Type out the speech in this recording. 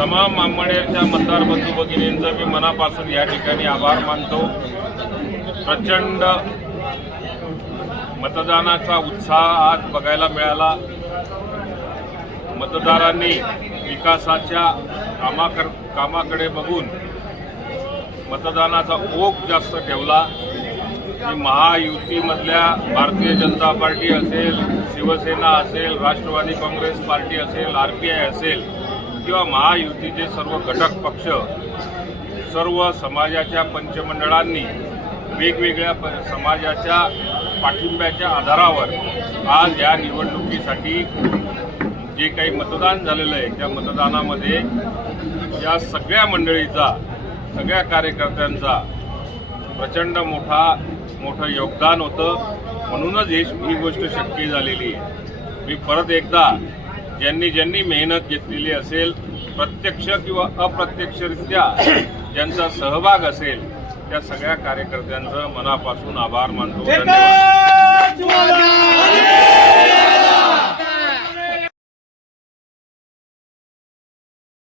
तमाम आंबेडकरच्या मतदार बंधू भगिनींचा मी मनापासून या ठिकाणी आभार मानतो। प्रचंड मतदानाचा उत्साह आज बघायला मिळाला। मतदारांनी विकासाच्या कामाकडे बघून मतदानाचा ओघ जास्त ठेवला। महायुतीमधल्या भारतीय जनता पार्टी असेल, शिवसेना असेल, राष्ट्रवादी काँग्रेस पार्टी असेल, आरपीआय असेल किंवा महायुतीचे सर्व घटक पक्ष, सर्व समाजाच्या पंचमंडळांनी वेगवेगळ्या समाजाच्या पाठिंब्याच्या आधारावर आज या निवडणुकीसाठी जे काही मतदान झालेलं आहे त्या मतदानामध्ये या सगळ्या मंडळीचा, सगळ्या कार्यकर्त्यांचा प्रचंड मोठं योगदान होतं। म्हणूनच ही गोष्ट शक्य झालेली आहे। मी परत एकदा ज्यांनी मेहनत घेतलेली असेल, प्रत्यक्ष किंवा अप्रत्यक्षरित्या ज्यांचा सहभाग असेल त्या सगळ्या कार्यकर्त्यांचं मनापासून आभार मानतो। धन्यवाद।